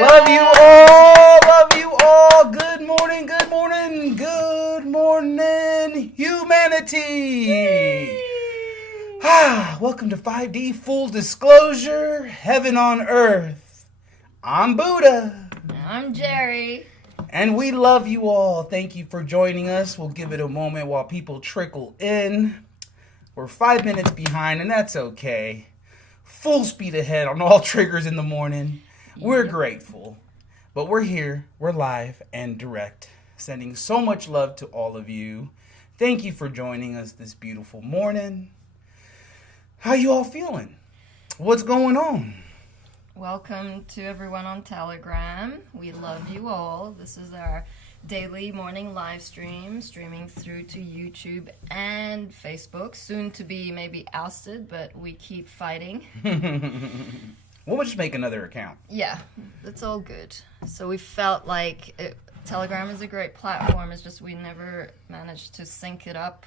Love you all. Love you all. Good morning. Good morning. Good morning, humanity. Welcome to 5D Full Disclosure, Heaven on Earth. I'm Buddha. I'm Jerry. And we love you all. Thank you for joining us. We'll give it a moment while people trickle in. We're 5 minutes behind, and that's okay. Full speed ahead on all triggers in the morning. We're grateful. But we're here, we're live and direct, sending so much love to all of you. Thank you for joining us this beautiful morning. How you all feeling? What's going on? Welcome to everyone on Telegram. We love you all. This is our daily morning live stream, streaming through to YouTube and Facebook. Soon to be maybe ousted, but we keep fighting. We'll just make another account. Yeah, it's all good. So we felt like Telegram is a great platform. It's just we never managed to sync it up.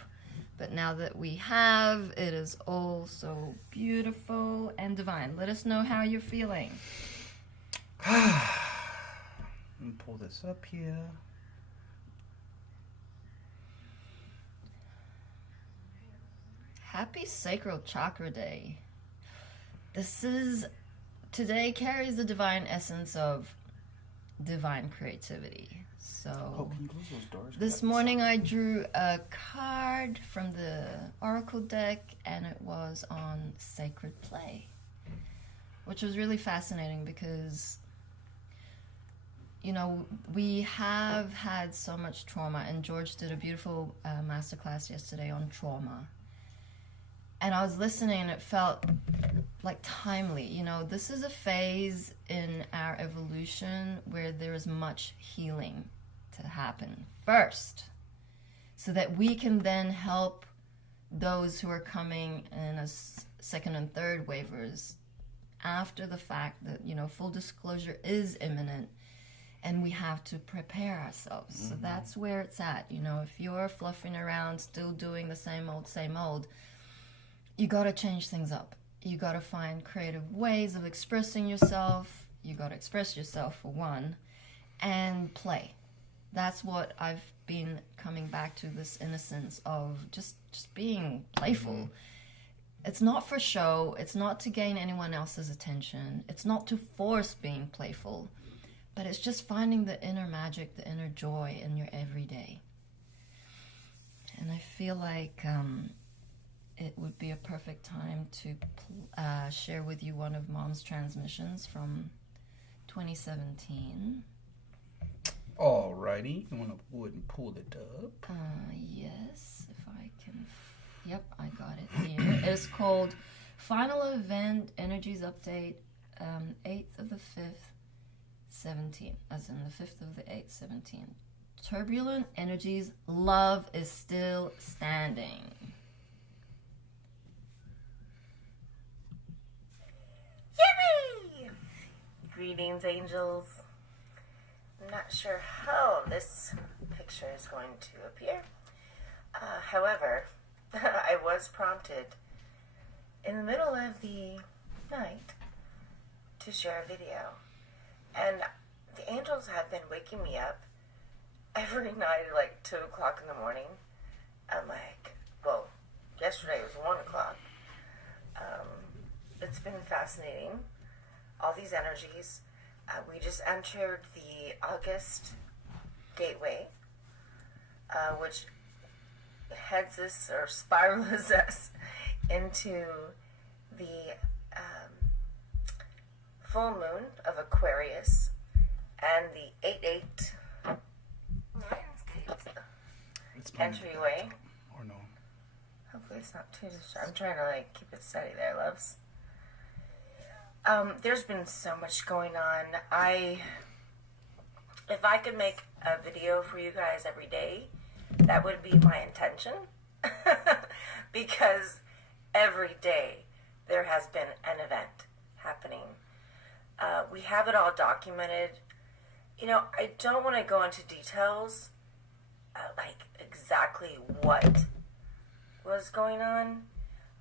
But now that we have, it is all so beautiful and divine. Let us know how you're feeling. Let me pull this up here. Happy Sacral Chakra Day. Today carries the divine essence of divine creativity. So Can you close those doors? this morning I drew a card from the Oracle deck, and it was on sacred play, which was really fascinating because, you know, we have had so much trauma, and George did a beautiful masterclass yesterday on trauma. And I was listening, and it felt like timely. You know, this is a phase in our evolution where there is much healing to happen first, so that we can then help those who are coming in as second and third waivers after the fact that, you know, full disclosure is imminent and we have to prepare ourselves. So that's where it's at. You know, if you're fluffing around still doing the same old, you got to change things up. You got to find creative ways of expressing yourself. You got to express yourself, for one, and play. That's what I've been coming back to, this innocence of just being playful. It's not for show. It's not to gain anyone else's attention. It's not to force being playful. But it's just finding the inner magic, the inner joy in your everyday. And I feel like it would be a perfect time to share with you one of Mom's transmissions from 2017. Alrighty. You want to go ahead and pull it up? Yes, if I can. Yep, I got it here. It's called Final Event Energies Update, 8th of the 5th, 17. As in the 5th of the 8th, 17. Turbulent energies, love is still standing. Yippee! Greetings, angels. I'm not sure how this picture is going to appear. However, I was prompted in the middle of the night to share a video. And the angels have been waking me up every night at like 2 o'clock in the morning. I'm like, well, yesterday was 1 o'clock. It's been fascinating. All these energies. We just entered the August gateway, which heads us or spirals us into the full moon of Aquarius and the 8/8 entryway. Or no? Hopefully it's not too distracting. I'm trying to like keep it steady there, loves. There's been so much going on. If I could make a video for you guys every day, that would be my intention. Because every day there has been an event happening. We have it all documented. You know, I don't want to go into details, like exactly what was going on.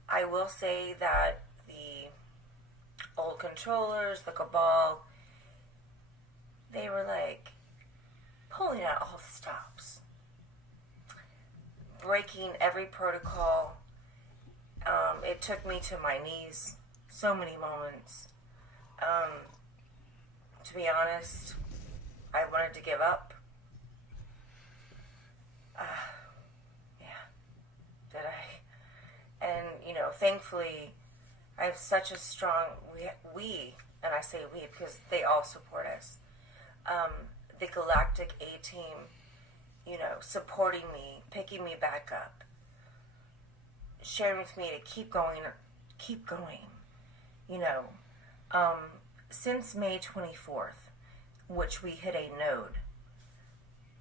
I will say that the old controllers, the cabal, they were like pulling out all the stops, breaking every protocol. It took me to my knees so many moments. To be honest, I wanted to give up. Yeah, did I? And, thankfully, I have such a strong, we, and I say we because they all support us, the Galactic A-Team, supporting me, picking me back up, sharing with me to keep going, since May 24th, which we hit a node,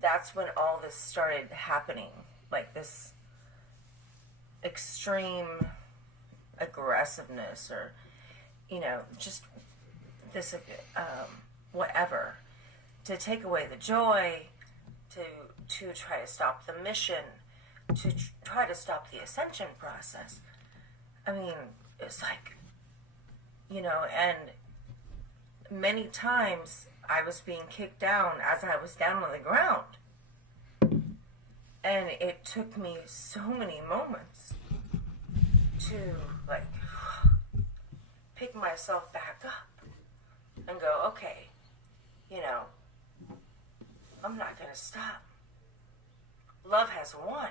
that's when all this started happening, like this extreme aggressiveness or, just this, whatever, to take away the joy, to try to stop the mission, to try to stop the Ascension process. I mean, it's like, and many times I was being kicked down as I was down on the ground. And it took me so many moments to, like, pick myself back up and go, okay, I'm not going to stop. Love has won.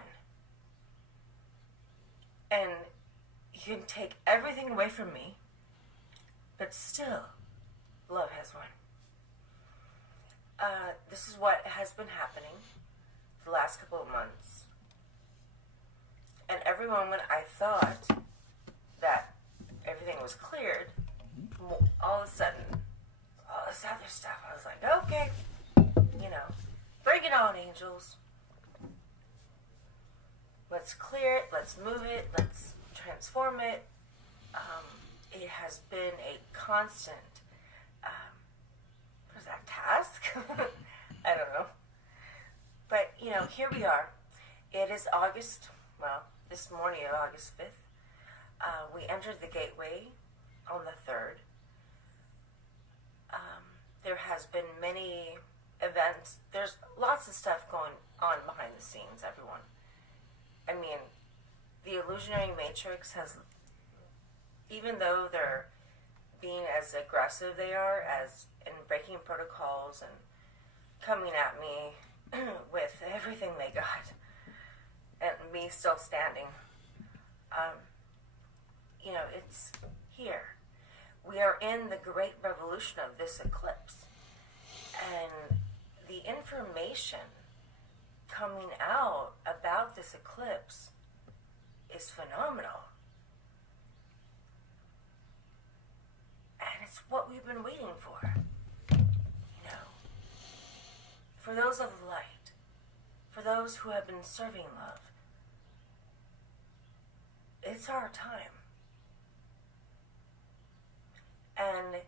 And you can take everything away from me, but still, love has won. This is what has been happening the last couple of months. And every moment I thought that everything was cleared, all of a sudden, all this other stuff, I was like, okay, bring it on, angels. Let's clear it, let's move it, let's transform it. It has been a constant, what is that, task? I don't know. But, here we are. It is this morning of August 5th. We entered the gateway on the 3rd. There has been many events. There's lots of stuff going on behind the scenes, everyone. I mean, the illusionary matrix has, even though they're being as aggressive they are as in breaking protocols and coming at me with everything they got, and me still standing, it's here. We are in the great revolution of this eclipse, and the information coming out about this eclipse is phenomenal. And it's what we've been waiting for. For those of light, for those who have been serving love, it's our time. And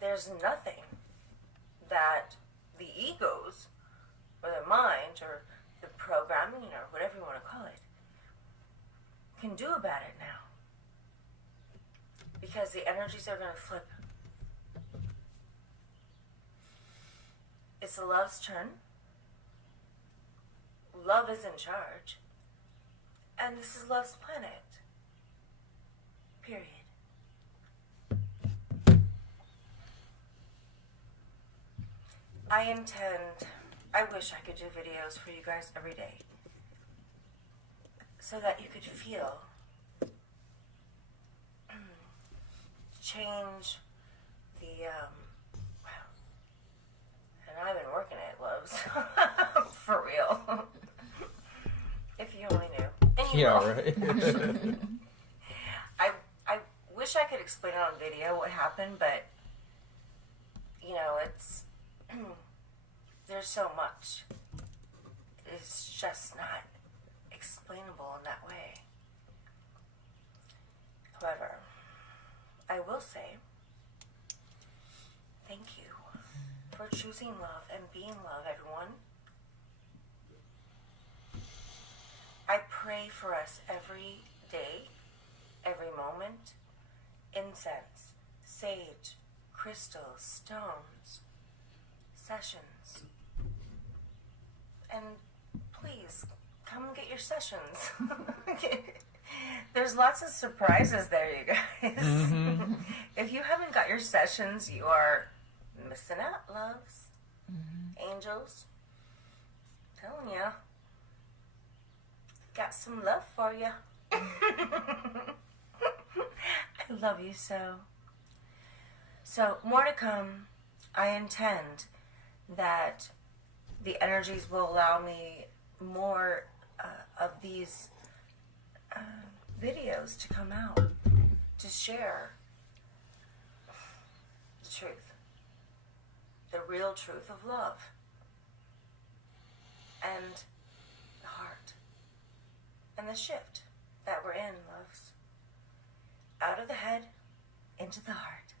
there's nothing that the egos, or the mind, or the programming, or whatever you want to call it, can do about it now. Because the energies are going to flip. It's love's turn. Love is in charge. And this is love's planet. Period. I wish I could do videos for you guys every day, so that you could feel change the, wow. And I've been working at Love's, for real. If you only knew. And you Yeah, will. right. I wish I could explain it on video what happened, but, it's, there's so much. It's just not explainable in that way. However, I will say, thank you for choosing love and being love, everyone. I pray for us every day, every moment. Incense, sage, crystals, stones, sessions. And please, come get your sessions. There's lots of surprises there, you guys. Mm-hmm. If you haven't got your sessions, you are missing out, loves. Mm-hmm. Angels. I'm telling you. Got some love for you. I love you so. So, more to come. I intend that the energies will allow me more of these videos to come out, to share the truth, the real truth of love, and the heart, and the shift that we're in, loves. Out of the head, into the heart.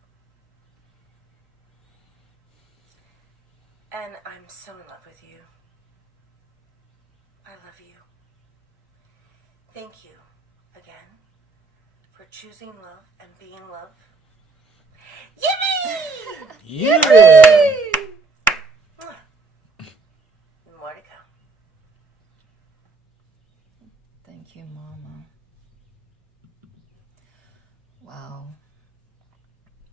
And I'm so in love with you. I love you. Thank you again for choosing love and being love. Yippee! Yeah! More to come. Thank you, Mama. Wow.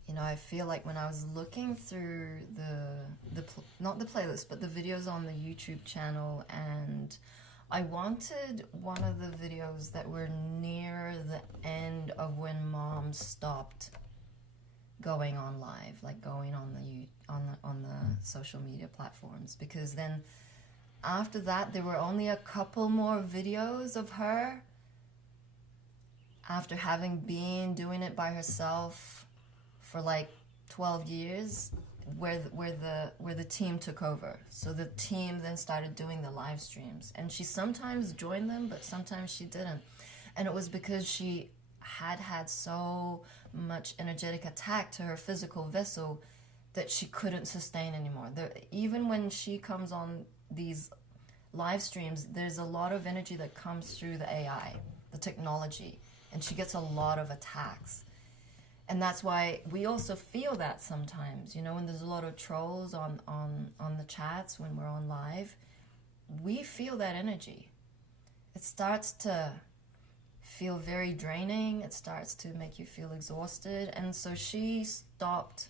You know, I feel like when I was looking through not the playlist, but the videos on the YouTube channel, and I wanted one of the videos that were near the end of when Mom stopped going on live, like going on the social media platforms, because then after that there were only a couple more videos of her after having been doing it by herself for like 12 years, where the team took over. So the team then started doing the live streams, and she sometimes joined them, but sometimes she didn't. And it was because she had so much energetic attack to her physical vessel that she couldn't sustain anymore. Even when she comes on these live streams, there's a lot of energy that comes through the AI, the technology, and she gets a lot of attacks. And that's why we also feel that sometimes, you know, when there's a lot of trolls on the chats when we're on live, we feel that energy. It starts to feel very draining. It starts to make you feel exhausted. And so she stopped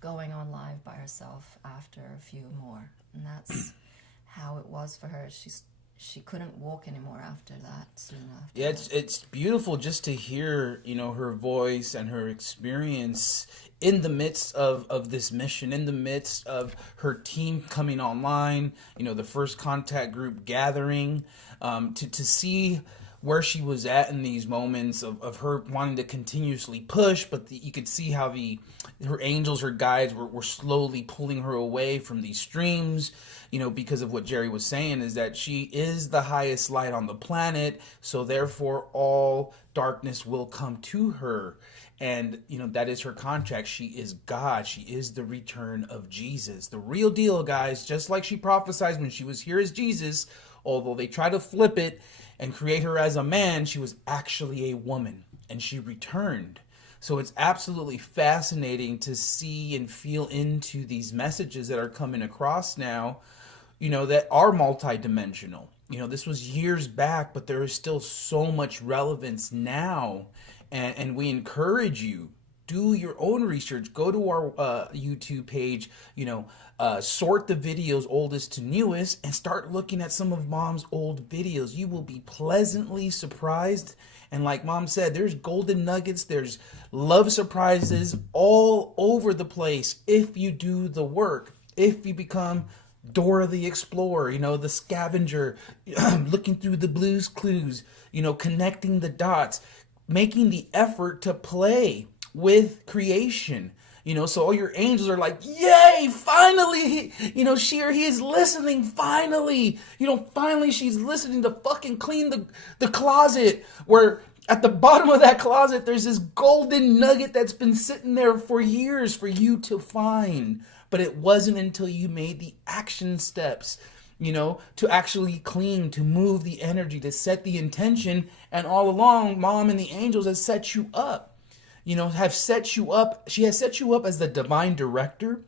going on live by herself after a few more. And that's how it was for her. She couldn't walk anymore after that, soon after. Yeah, it's beautiful just to hear, you know, her voice and her experience in the midst of this mission, in the midst of her team coming online, you know, the first contact group gathering, to see where she was at in these moments of her wanting to continuously push, but you could see how her angels, her guides were slowly pulling her away from these streams, you know, because of what Jerry was saying, is that she is the highest light on the planet, so therefore all darkness will come to her. And, you know, that is her contract. She is God. She is the return of Jesus. The real deal, guys, just like she prophesied when she was here as Jesus, although they try to flip it and create her as a man, she was actually a woman, and she returned. So it's absolutely fascinating to see and feel into these messages that are coming across now, you know, that are multidimensional. You know, this was years back, but there is still so much relevance now. And we encourage you, do your own research. Go to our YouTube page, you know, sort the videos oldest to newest and start looking at some of Mom's old videos. You will be pleasantly surprised. And like Mom said, there's golden nuggets, there's love surprises all over the place if you do the work. If you become Dora the Explorer, you know, the scavenger, looking through the Blue's Clues, you know, connecting the dots, making the effort to play with creation. You know, so all your angels are like, yay, finally, you know, she or he is listening, finally. You know, finally she's listening to fucking clean the closet, where at the bottom of that closet there's this golden nugget that's been sitting there for years for you to find. But it wasn't until you made the action steps, you know, to actually clean, to move the energy, to set the intention. And all along, Mom and the angels has set you up. You know, have set you up. She has set you up as the divine director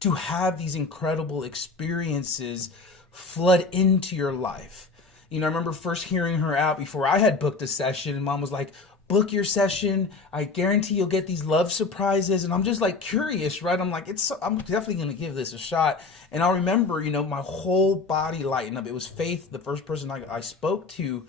to have these incredible experiences flood into your life. You know, I remember first hearing her out before I had booked a session, and Mom was like, book your session. I guarantee you'll get these love surprises. And I'm just like curious, right? I'm like, I'm definitely going to give this a shot. And I remember, you know, my whole body lightened up. It was Faith, the first person I spoke to.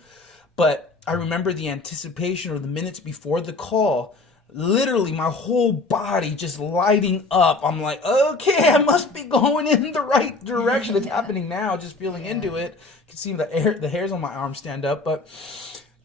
But I remember the anticipation, or the minutes before the call, literally my whole body just lighting up. I'm like, okay, I must be going in the right direction. It's happening now, just feeling into it. You can see the hairs on my arm stand up. But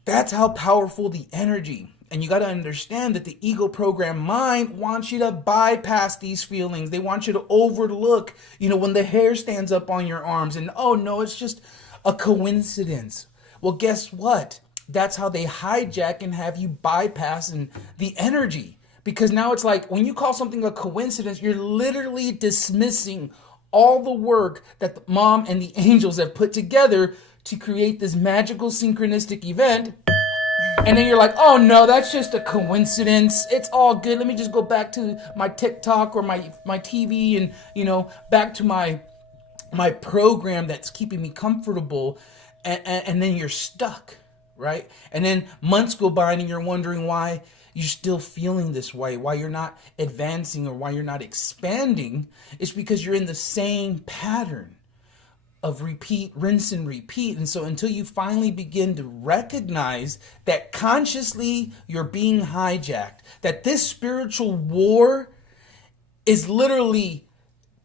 that's how powerful the energy. And you got to understand that the ego program mind wants you to bypass these feelings. They want you to overlook, you know, when the hair stands up on your arms and, oh no, it's just a coincidence. Well, guess what? That's how they hijack and have you bypassing the energy. Because now it's like, when you call something a coincidence, you're literally dismissing all the work that the mom and the angels have put together to create this magical synchronistic event. And then you're like, oh no, that's just a coincidence. It's all good. Let me just go back to my TikTok or my TV and, you know, back to my program that's keeping me comfortable. And then you're stuck, right? And then months go by and you're wondering why you're still feeling this way, why you're not advancing or why you're not expanding. It's because you're in the same pattern of repeat, rinse and repeat. And so until you finally begin to recognize that consciously you're being hijacked, that this spiritual war is literally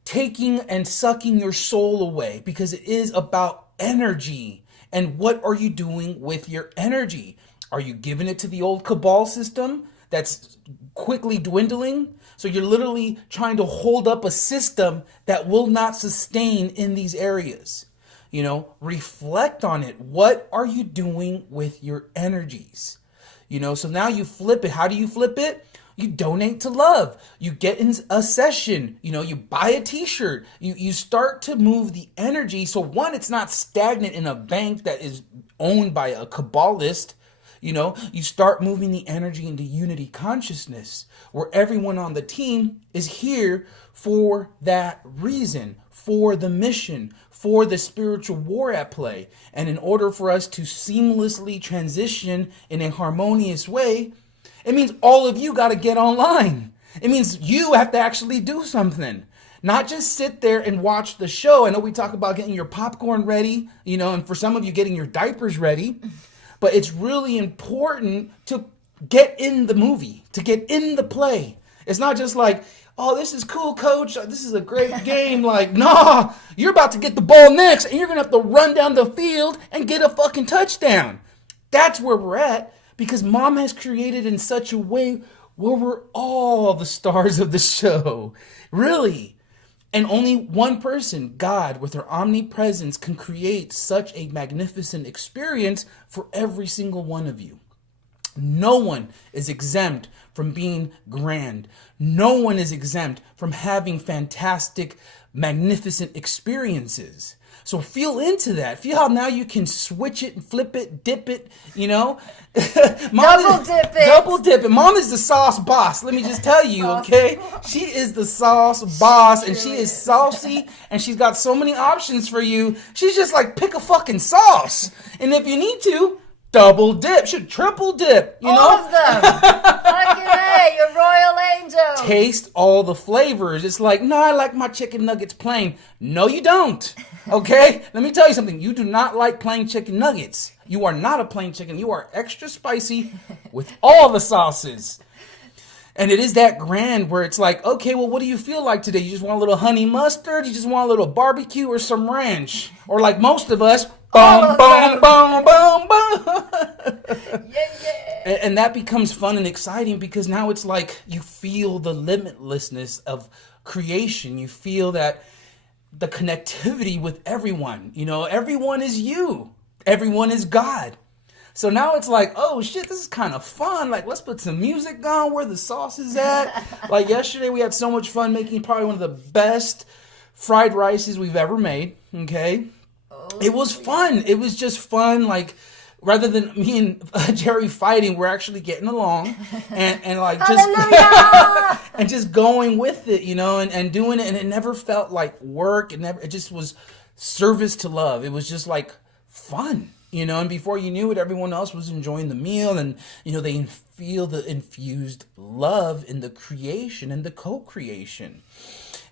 taking and sucking your soul away, because it is about energy. And what are you doing with your energy? Are you giving it to the old cabal system that's quickly dwindling? So you're literally trying to hold up a system that will not sustain in these areas. You know, reflect on it. What are you doing with your energies? You know, so now you flip it. How do you flip it? You donate to love. You get in a session. You know, you buy a t-shirt. You start to move the energy. So one, it's not stagnant in a bank that is owned by a Kabbalist. You know, you start moving the energy into unity consciousness, where everyone on the team is here for that reason, for the mission, for the spiritual war at play. And in order for us to seamlessly transition in a harmonious way, it means all of you got to get online. It means you have to actually do something. Not just sit there and watch the show. I know we talk about getting your popcorn ready, you know, and for some of you getting your diapers ready. But it's really important to get in the movie, to get in the play. It's not just like, oh, this is cool, coach. This is a great game. Like, nah, you're about to get the ball next, and you're going to have to run down the field and get a fucking touchdown. That's where we're at, because mom has created in such a way where we're all the stars of the show. Really. And only one person, God, with her omnipresence, can create such a magnificent experience for every single one of you. No one is exempt from being grand. No one is exempt from having fantastic, magnificent experiences. So feel into that. Feel how now you can switch it and flip it, dip it, you know. Double dip it. Double dip it. Mom is the sauce boss. Let me just tell you, okay? She is the sauce boss, and she is saucy, and she's got so many options for you. She's just like, pick a fucking sauce. And if you need to, double dip. Should triple dip, you know? All of them. Fucking A, you're royal angel. Taste all the flavors. It's like, no, I like my chicken nuggets plain. No, you don't. Okay? Let me tell you something. You do not like plain chicken nuggets. You are not a plain chicken. You are extra spicy with all the sauces. And it is that grand where it's like, okay, well, what do you feel like today? You just want a little honey mustard? You just want a little barbecue or some ranch? Or like most of us, boom, boom, boom, boom, boom. Yeah. And that becomes fun and exciting, because now it's like you feel the limitlessness of creation. You feel that the connectivity with everyone. You know, everyone is you. Everyone is God. So now it's like, oh shit, this is kind of fun. Like, let's put some music on where the sauce is at. Like yesterday we had so much fun making probably one of the best fried rices we've ever made. Okay. It was fun. It was just fun. Like, rather than me and Jerry fighting, we're actually getting along and like just Hallelujah! and just going with it, you know, and doing it. And it never felt like work. It just was service to love. It was just like fun, you know, and before you knew it, everyone else was enjoying the meal, and, you know, they feel the infused love in the creation and the co-creation.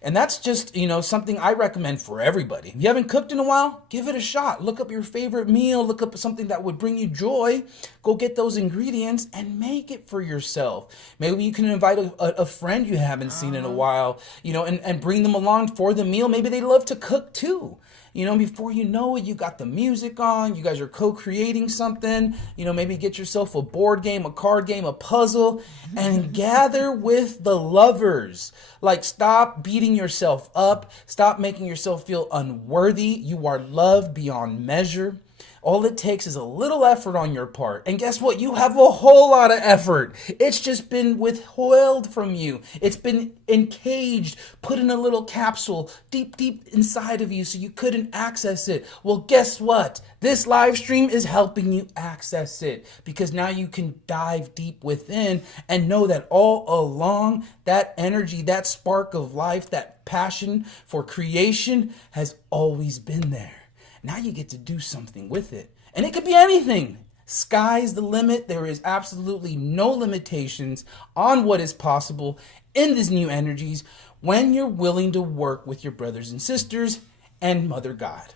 And that's just, you know, something I recommend for everybody. If you haven't cooked in a while, give it a shot. Look up your favorite meal. Look up something that would bring you joy. Go get those ingredients and make it for yourself. Maybe you can invite a friend you haven't seen in a while, you know, and bring them along for the meal. Maybe they love to cook too. You know, before you know it, you got the music on. You guys are co-creating something. You know, maybe get yourself a board game, a card game, a puzzle, and gather with the lovers. Like, stop beating yourself up. Stop making yourself feel unworthy. You are loved beyond measure. All it takes is a little effort on your part. And guess what? You have a whole lot of effort. It's just been withheld from you. It's been encaged, put in a little capsule deep, deep inside of you so you couldn't access it. Well, guess what? This live stream is helping you access it, because now you can dive deep within and know that all along, that energy, that spark of life, that passion for creation has always been there. Now you get to do something with it. And it could be anything. Sky's the limit. There is absolutely no limitations on what is possible in these new energies when you're willing to work with your brothers and sisters and Mother God.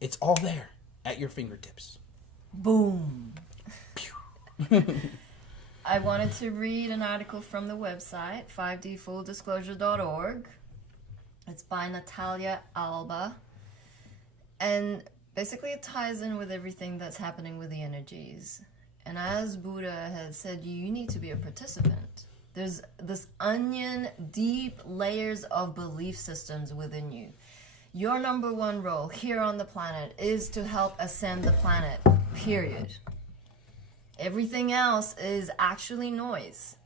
It's all there at your fingertips. Boom. I wanted to read an article from the website, 5dfulldisclosure.org. It's by Natalia Alba. And basically it ties in with everything that's happening with the energies. And as Buddha had said, you need to be a participant. There's this onion, deep layers of belief systems within you. Your number one role here on the planet is to help ascend the planet, period. Everything else is actually noise.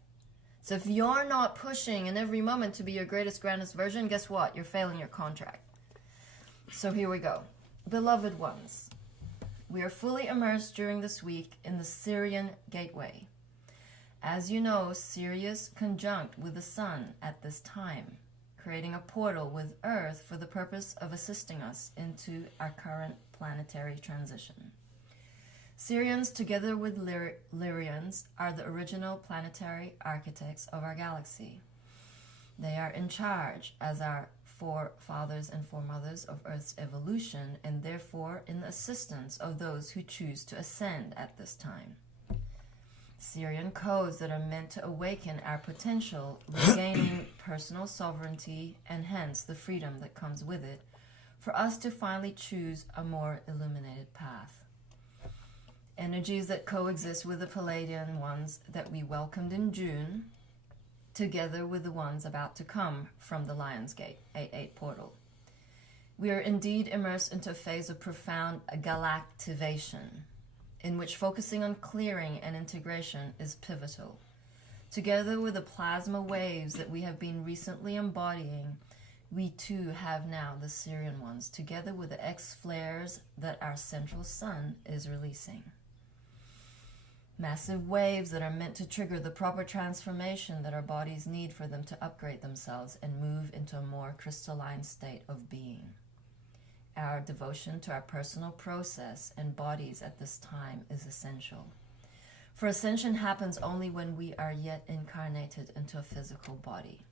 So if you're not pushing in every moment to be your greatest, grandest version, guess what? You're failing your contract. So here we go. Beloved ones, we are fully immersed during this week in the Sirian Gateway. As you know, Sirius conjunct with the Sun at this time, creating a portal with Earth for the purpose of assisting us into our current planetary transition. Sirians, together with Lyrians, are the original planetary architects of our galaxy. They are in charge as our forefathers and foremothers of Earth's evolution, and therefore in the assistance of those who choose to ascend at this time. Sirian codes that are meant to awaken our potential, regaining personal sovereignty and hence the freedom that comes with it, for us to finally choose a more illuminated path. Energies that coexist with the Palladian ones that we welcomed in June, together with the ones about to come from the Lion's Gate 8-8 portal. We are indeed immersed into a phase of profound galactivation, in which focusing on clearing and integration is pivotal. Together with the plasma waves that we have been recently embodying, we too have now the Sirian ones, together with the X-flares that our central sun is releasing. Massive waves that are meant to trigger the proper transformation that our bodies need for them to upgrade themselves and move into a more crystalline state of being. Our devotion to our personal process and bodies at this time is essential. For ascension happens only when we are yet incarnated into a physical body.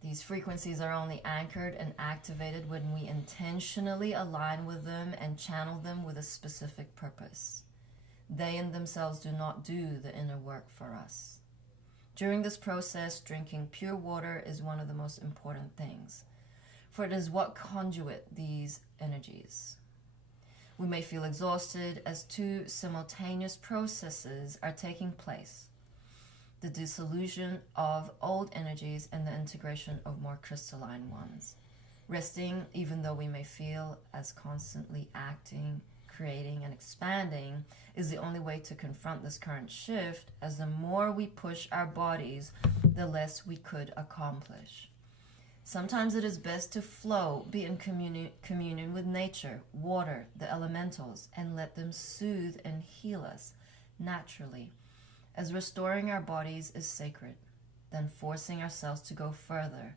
These frequencies are only anchored and activated when we intentionally align with them and channel them with a specific purpose. They in themselves do not do the inner work for us. During this process, drinking pure water is one of the most important things, for it is what conduit these energies. We may feel exhausted as two simultaneous processes are taking place: the dissolution of old energies and the integration of more crystalline ones. Resting, even though we may feel as constantly acting, creating, and expanding, is the only way to confront this current shift, as the more we push our bodies, the less we could accomplish. Sometimes it is best to flow, be in communion with nature, water, the elementals, and let them soothe and heal us naturally, as restoring our bodies is sacred, than forcing ourselves to go further,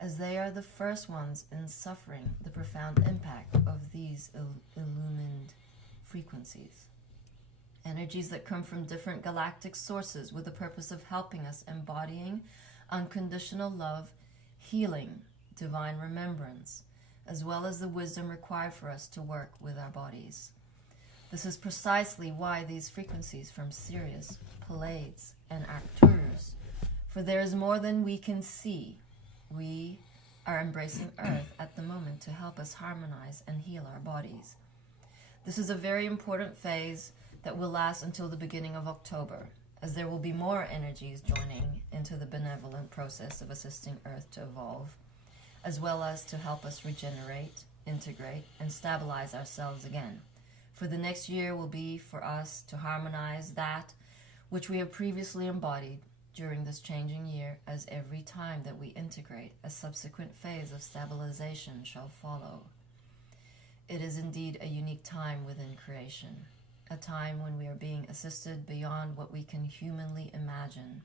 as they are the first ones in suffering the profound impact of these illumined frequencies. Energies that come from different galactic sources with the purpose of helping us embodying unconditional love, healing, divine remembrance, as well as the wisdom required for us to work with our bodies. This is precisely why these frequencies from Sirius, Pleiades, and Arcturus, for there is more than we can see. We are embracing Earth at the moment to help us harmonize and heal our bodies. This is a very important phase that will last until the beginning of October, as there will be more energies joining into the benevolent process of assisting Earth to evolve, as well as to help us regenerate, integrate, and stabilize ourselves again. For the next year will be for us to harmonize that which we have previously embodied during this changing year, as every time that we integrate, a subsequent phase of stabilization shall follow. It is indeed a unique time within creation, a time when we are being assisted beyond what we can humanly imagine.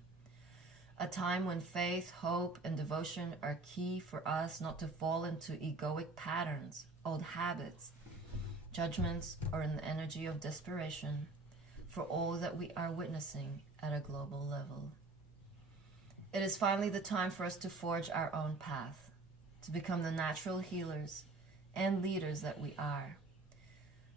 A time when faith, hope, and devotion are key for us not to fall into egoic patterns, old habits, judgments, or in the energy of desperation for all that we are witnessing at a global level. It is finally the time for us to forge our own path, to become the natural healers and leaders that we are,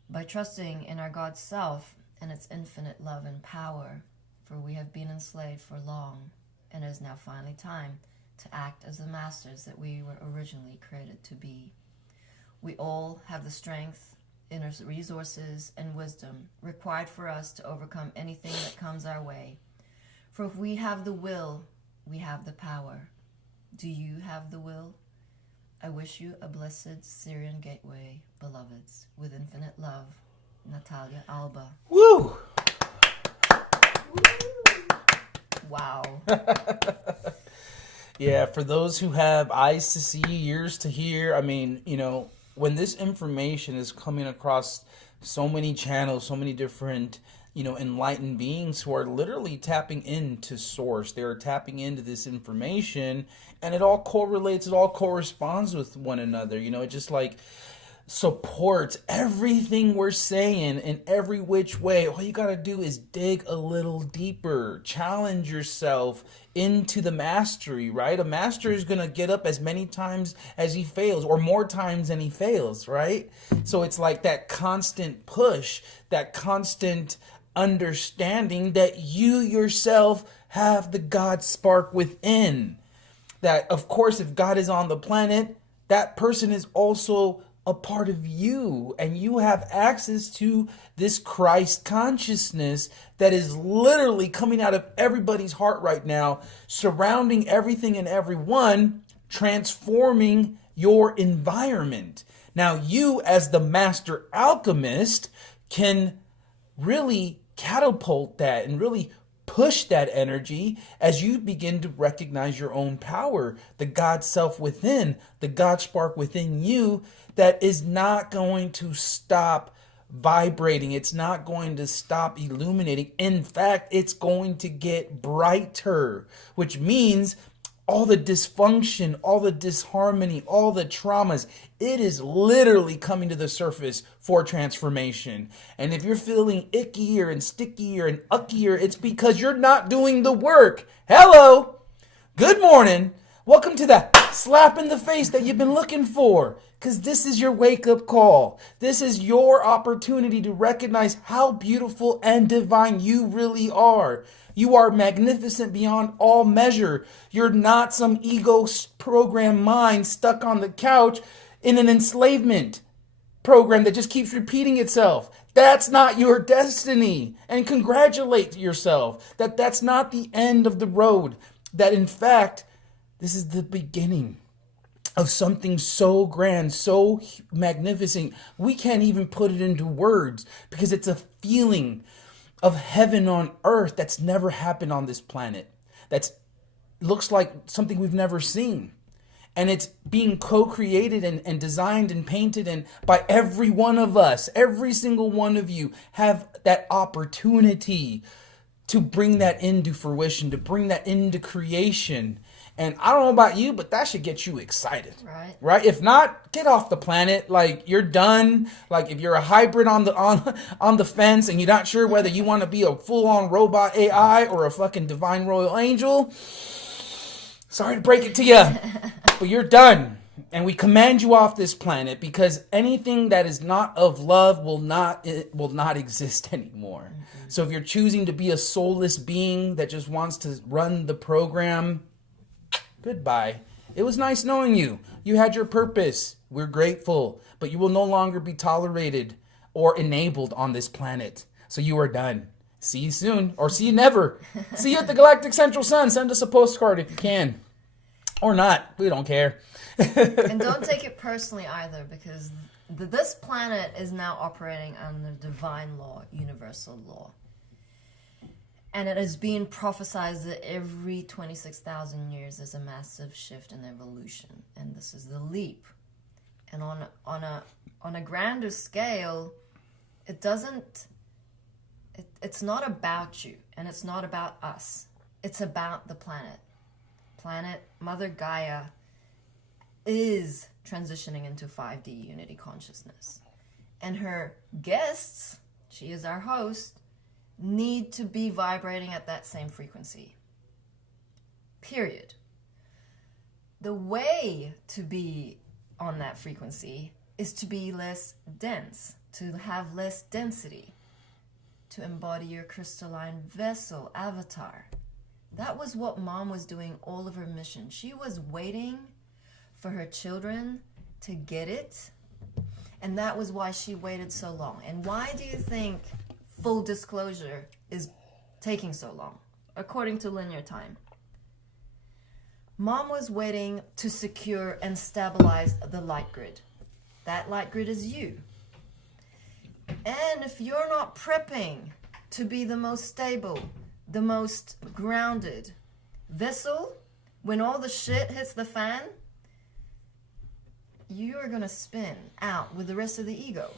by trusting in our God's self and its infinite love and power, for we have been enslaved for long, and it is now finally time to act as the masters that we were originally created to be. We all have the strength, inner resources, and wisdom required for us to overcome anything that comes our way. For if we have the will, we have the power. Do you have the will? I wish you a blessed Syrian gateway, beloveds, with infinite love. Natalia Alba. Woo! Wow. Yeah, for those who have eyes to see, ears to hear, I mean, you know, when this information is coming across so many channels, so many different, you know, enlightened beings who are literally tapping into source. They're tapping into this information, and it all correlates, it all corresponds with one another. You know, it just like supports everything we're saying in every which way. All you got to do is dig a little deeper, challenge yourself into the mastery, right? A master is going to get up as many times as he fails, or more times than he fails, right? So it's like that constant push, that constant understanding that you yourself have the God spark within. That, of course, if God is on the planet, that person is also a part of you, and you have access to this Christ consciousness that is literally coming out of everybody's heart right now, surrounding everything and everyone, transforming your environment. Now, you as the master alchemist can really catapult that and really push that energy as you begin to recognize your own power, the God self within, the God spark within you that is not going to stop vibrating. It's not going to stop illuminating. In fact, it's going to get brighter, which means all the dysfunction, all the disharmony, all the traumas, it is literally coming to the surface for transformation. And if you're feeling ickier and stickier and uckier, it's because you're not doing the work. Hello. Good morning. Welcome to the slap in the face that you've been looking for. Because this is your wake-up call. This is your opportunity to recognize how beautiful and divine you really are. You are magnificent beyond all measure. You're not some ego program mind stuck on the couch in an enslavement program that just keeps repeating itself. That's not your destiny. And congratulate yourself that that's not the end of the road. That in fact, this is the beginning of something so grand, so magnificent. We can't even put it into words because it's a feeling of heaven on earth that's never happened on this planet. That's looks like something we've never seen. And it's being co-created and designed and painted and by every one of us. Every single one of you have that opportunity to bring that into fruition, to bring that into creation. And I don't know about you, but that should get you excited. Right? If not, get off the planet. Like, you're done. Like, if you're a hybrid on the fence and you're not sure whether you want to be a full-on robot AI or a fucking divine royal angel, sorry to break it to you, but you're done. And we command you off this planet, because anything that is not of love will not exist anymore. So if you're choosing to be a soulless being that just wants to run the program, goodbye. It was nice knowing you. You had your purpose. We're grateful. But you will no longer be tolerated or enabled on this planet. So you are done. See you soon. Or see you never. See you at the Galactic Central Sun. Send us a postcard if you can. Or not. We don't care. And don't take it personally either, because this planet is now operating under divine law, universal law. And it is being prophesized that every 26,000 years there's a massive shift in evolution. And this is the leap. And on a grander scale, it's not about you, and it's not about us. It's about the planet. Planet Mother Gaia is transitioning into 5D unity consciousness. And her guests, she is our host, need to be vibrating at that same frequency. Period. The way to be on that frequency is to be less dense, to have less density, to embody your crystalline vessel avatar. That was what Mom was doing all of her mission. She was waiting for her children to get it, and that was why she waited so long. And why do you think full disclosure is taking so long, according to linear time? Mom was waiting to secure and stabilize the light grid. That light grid is you. And if you're not prepping to be the most stable, the most grounded vessel, when all the shit hits the fan, you are going to spin out with the rest of the ego.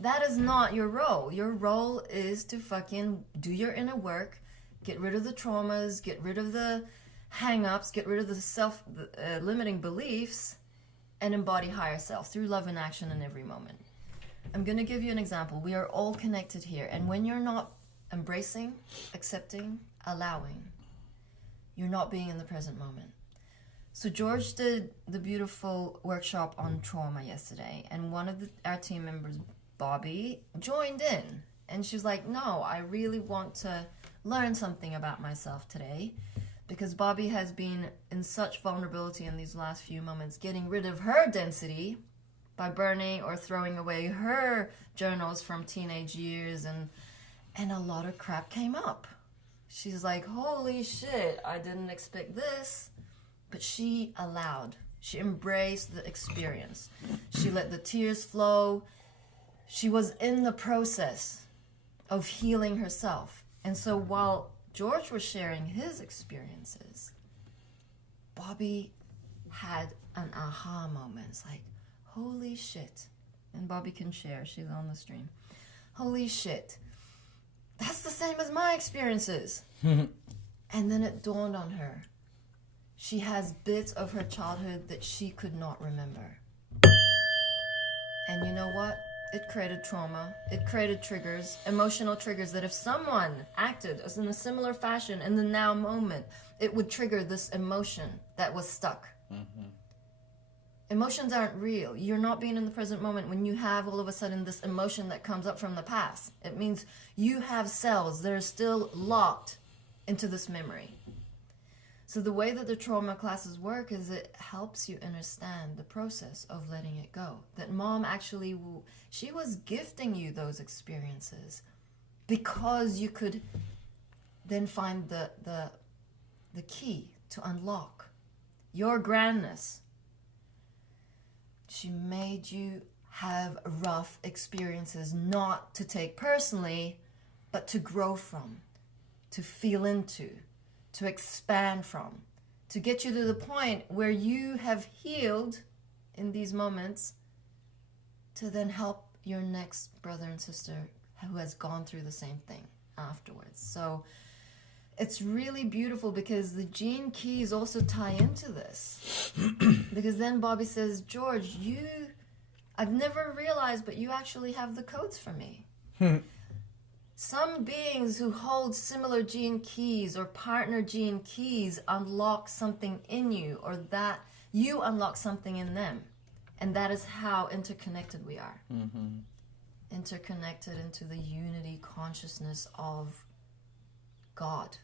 That is not your role. Your role is to fucking do your inner work, get rid of the traumas, get rid of the hang-ups, get rid of the self-limiting beliefs, and embody higher self through love and action in every moment. I'm going to give you an example. We are all connected here. And when you're not embracing, accepting, allowing, you're not being in the present moment. So George did the beautiful workshop on trauma yesterday, and one of our team members, Bobby, joined in. And she's like, no, I really want to learn something about myself today, because Bobby has been in such vulnerability in these last few moments, getting rid of her density by burning or throwing away her journals from teenage years, and a lot of crap came up. She's like, holy shit, I didn't expect this. But she allowed. She embraced the experience. She let the tears flow. She was in the process of healing herself. And so while George was sharing his experiences, Bobby had an aha moment. It's like, holy shit. And Bobby can share. She's on the stream. Holy shit. That's the same as my experiences. And then it dawned on her. She has bits of her childhood that she could not remember. And you know what? It created trauma. It created triggers, emotional triggers, that if someone acted as in a similar fashion in the now moment, it would trigger this emotion that was stuck. Mm-hmm. Emotions aren't real. You're not being in the present moment when you have all of a sudden this emotion that comes up from the past. It means you have cells that are still locked into this memory. So the way that the trauma classes work is it helps you understand the process of letting it go. That Mom actually, she was gifting you those experiences because you could then find the key to unlock your grandness. She made you have rough experiences, not to take personally, but to grow from, to feel into, to expand from, to get you to the point where you have healed in these moments to then help your next brother and sister who has gone through the same thing afterwards. So it's really beautiful because the gene keys also tie into this. Because then Bobby says, George, I've never realized, but you actually have the codes for me. Some beings who hold similar gene keys or partner gene keys unlock something in you, or that you unlock something in them. And that is how interconnected we are. Mm-hmm. Interconnected into the unity consciousness of God.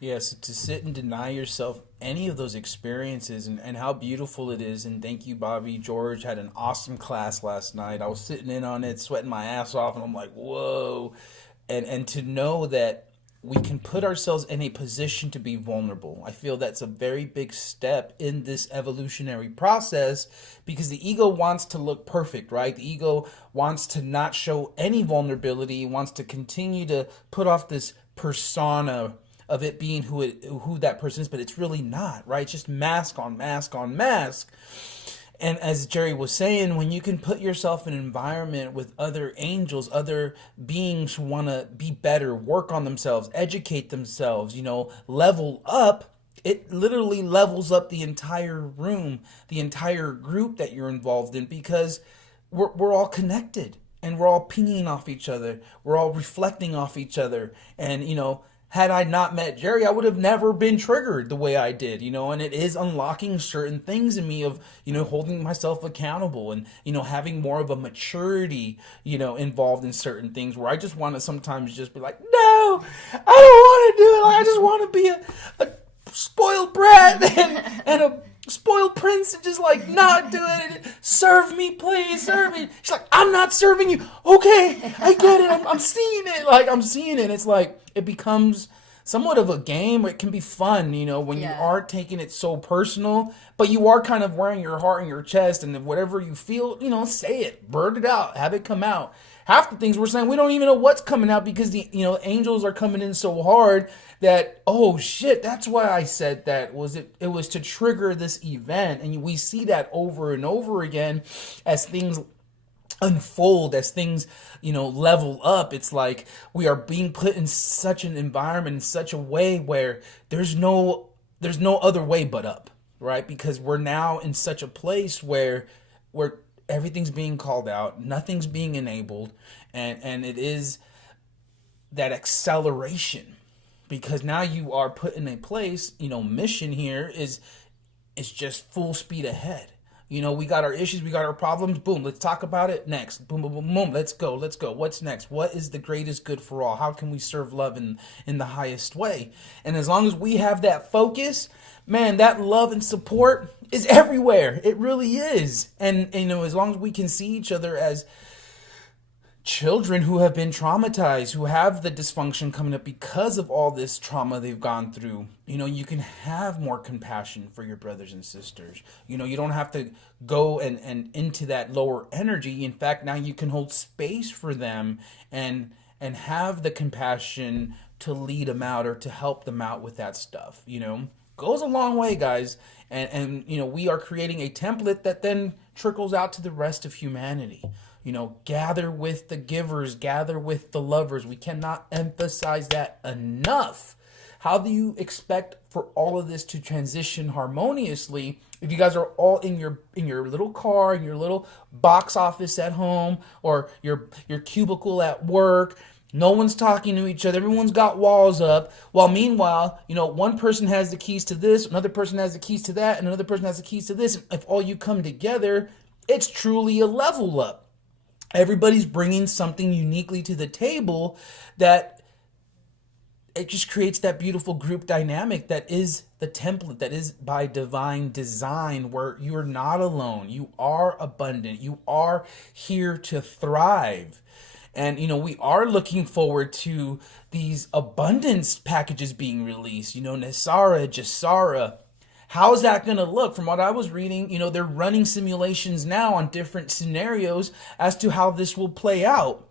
Yes, to sit and deny yourself any of those experiences and how beautiful it is. And thank you, Bobby. George had an awesome class last night. I was sitting in on it, sweating my ass off, and I'm like, whoa. And to know that we can put ourselves in a position to be vulnerable. I feel that's a very big step in this evolutionary process, because the ego wants to look perfect, right? The ego wants to not show any vulnerability, wants to continue to put off this persona of it being who that person is, but it's really not, right? It's just mask on mask on mask. And as Jerry was saying, when you can put yourself in an environment with other angels, other beings who want to be better, work on themselves, educate themselves, level up, it literally levels up the entire room, the entire group that you're involved in, because we're all connected and we're all pinging off each other. We're all reflecting off each other. And, had I not met Jerry, I would have never been triggered the way I did, and it is unlocking certain things in me of, holding myself accountable and, having more of a maturity, involved in certain things where I just want to sometimes just be like, no, I don't want to do it. Like, I just want to be a spoiled brat and a spoiled prince and just like not do it. Serve me, please, serve me. She's like, I'm not serving you. Okay, I get it. I'm seeing it. Like, I'm seeing it. It's like, it becomes somewhat of a game. It can be fun, when you aren't taking it so personal, but you are kind of wearing your heart in your chest, and whatever you feel, say it, burn it out, have it come out. Half the things we're saying, we don't even know what's coming out because the angels are coming in so hard that, oh shit, that's why I said that. It was to trigger this event. And we see that over and over again as things unfold, as things, level up. It's like we are being put in such an environment, in such a way where there's no other way but up, right? Because we're now in such a place where everything's being called out, nothing's being enabled, and it is that acceleration, because now you are put in a place, mission here is just full speed ahead. We got our issues, we got our problems, boom, let's talk about it next. Boom, boom, boom, boom, let's go. What's next? What is the greatest good for all? How can we serve love in the highest way? And as long as we have that focus, man, that love and support is everywhere. It really is. And as long as we can see each other as children who have been traumatized, who have the dysfunction coming up because of all this trauma they've gone through, you can have more compassion for your brothers and sisters. You don't have to go and into that lower energy. In fact, now you can hold space for them and have the compassion to lead them out or to help them out with that stuff, goes a long way, guys. And we are creating a template that then trickles out to the rest of humanity. Gather with the givers, gather with the lovers. We cannot emphasize that enough. How do you expect for all of this to transition harmoniously if you guys are all in your little car, in your little box office at home, or your cubicle at work? No one's talking to each other. Everyone's got walls up. While meanwhile, one person has the keys to this, another person has the keys to that, and another person has the keys to this. If all you come together, it's truly a level up. Everybody's bringing something uniquely to the table that it just creates that beautiful group dynamic that is the template, that is by divine design, where you're not alone. You are abundant. You are here to thrive. And, we are looking forward to these abundance packages being released, Nasara, Jasara. How's that going to look? From what I was reading, they're running simulations now on different scenarios as to how this will play out.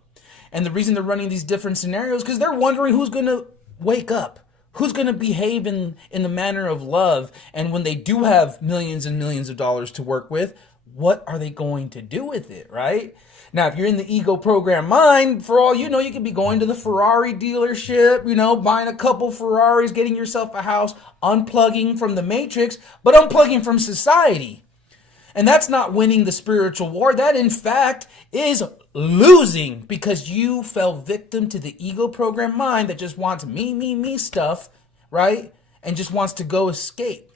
And the reason they're running these different scenarios because they're wondering who's going to wake up. Who's going to behave in the manner of love? And when they do have millions and millions of dollars to work with, what are they going to do with it, right? Now, if you're in the ego program mind, for all you know, you could be going to the Ferrari dealership, buying a couple Ferraris, getting yourself a house, unplugging from the matrix, but unplugging from society. And that's not winning the spiritual war. That, in fact, is losing, because you fell victim to the ego program mind that just wants me stuff, right? And just wants to go escape.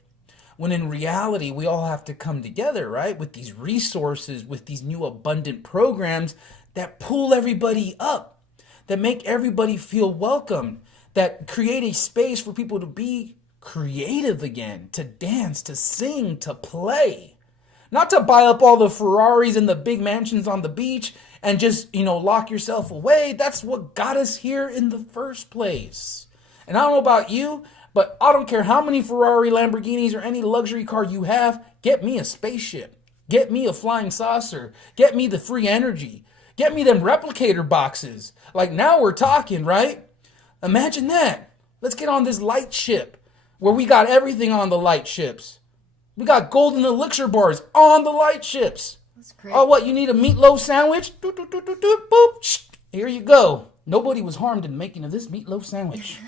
When in reality, we all have to come together, right? With these resources, with these new abundant programs that pull everybody up, that make everybody feel welcome, that create a space for people to be creative again, to dance, to sing, to play. Not to buy up all the Ferraris and the big mansions on the beach and just, lock yourself away. That's what got us here in the first place. And I don't know about you, but I don't care how many Ferrari, Lamborghinis, or any luxury car you have. Get me a spaceship. Get me a flying saucer. Get me the free energy. Get me them replicator boxes. Like, now we're talking, right? Imagine that. Let's get on this light ship where we got everything on the light ships. We got golden elixir bars on the light ships. That's great. Oh, what? You need a meatloaf sandwich? Boop. Here you go. Nobody was harmed in making of this meatloaf sandwich.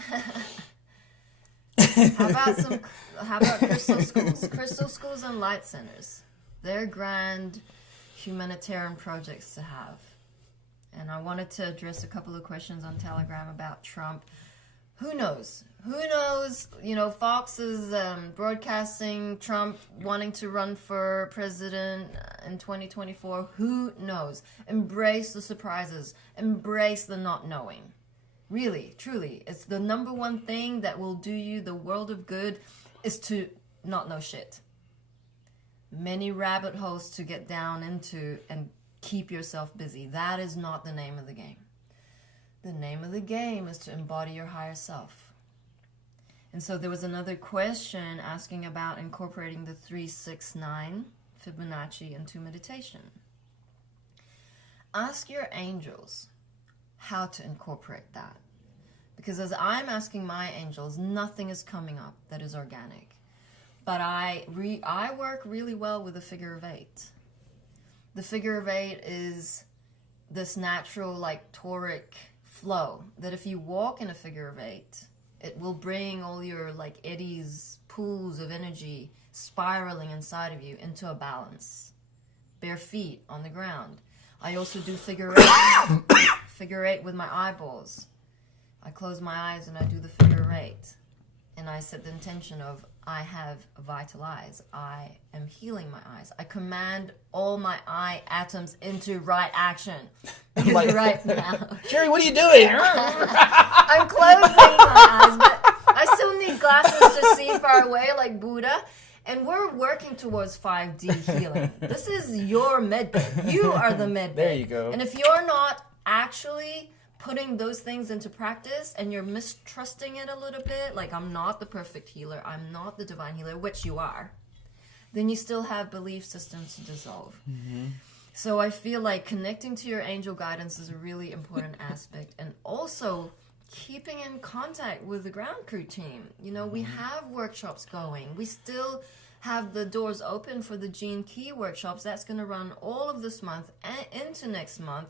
How about crystal schools? Crystal schools and light centers. They're grand humanitarian projects to have. And I wanted to address a couple of questions on Telegram about Trump. Who knows? Fox is broadcasting Trump wanting to run for president in 2024. Who knows? Embrace the surprises. Embrace the not knowing. Really, truly. It's the number one thing that will do you the world of good is to not know shit. Many rabbit holes to get down into and keep yourself busy. That is not the name of the game. The name of the game is to embody your higher self. And so there was another question asking about incorporating the 369 Fibonacci into meditation. Ask your angels how to incorporate that. Because as I'm asking my angels, nothing is coming up that is organic. But I work really well with the figure of 8. The figure of 8 is this natural, toric flow that if you walk in a figure of 8, it will bring all your eddies, pools of energy spiraling inside of you into a balance. Bare feet on the ground. I also do figure 8, figure 8 with my eyeballs. I close my eyes and I do the figure 8. And I set the intention of, I have vital eyes. I am healing my eyes. I command all my eye atoms into right action. Right now. Jerry, what are you doing? I'm closing my eyes, but I still need glasses to see far away like Buddha. And we're working towards 5D healing. This is your medbed. You are the medbed. There you go. And if you're not actually putting those things into practice and you're mistrusting it a little bit, like I'm not the perfect healer, I'm not the divine healer, which you are, then you still have belief systems to dissolve. Mm-hmm. So I feel like connecting to your angel guidance is a really important aspect, and also keeping in contact with the ground crew team. We have workshops going. We still have the doors open for the Gene Key workshops. That's going to run all of this month and into next month.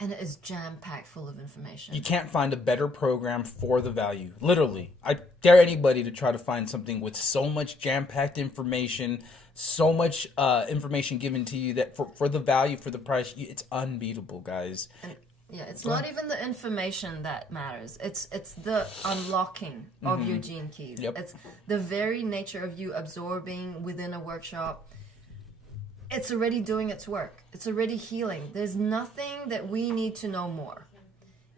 And it is jam-packed full of information. You can't find a better program for the value. Literally. I dare anybody to try to find something with so much jam-packed information, so much information given to you that for the value, for the price, it's unbeatable, guys. And, it's not even the information that matters. It's the unlocking of your gene keys. Yep. It's the very nature of you absorbing within a workshop. It's already doing its work. It's already healing. There's nothing that we need to know more.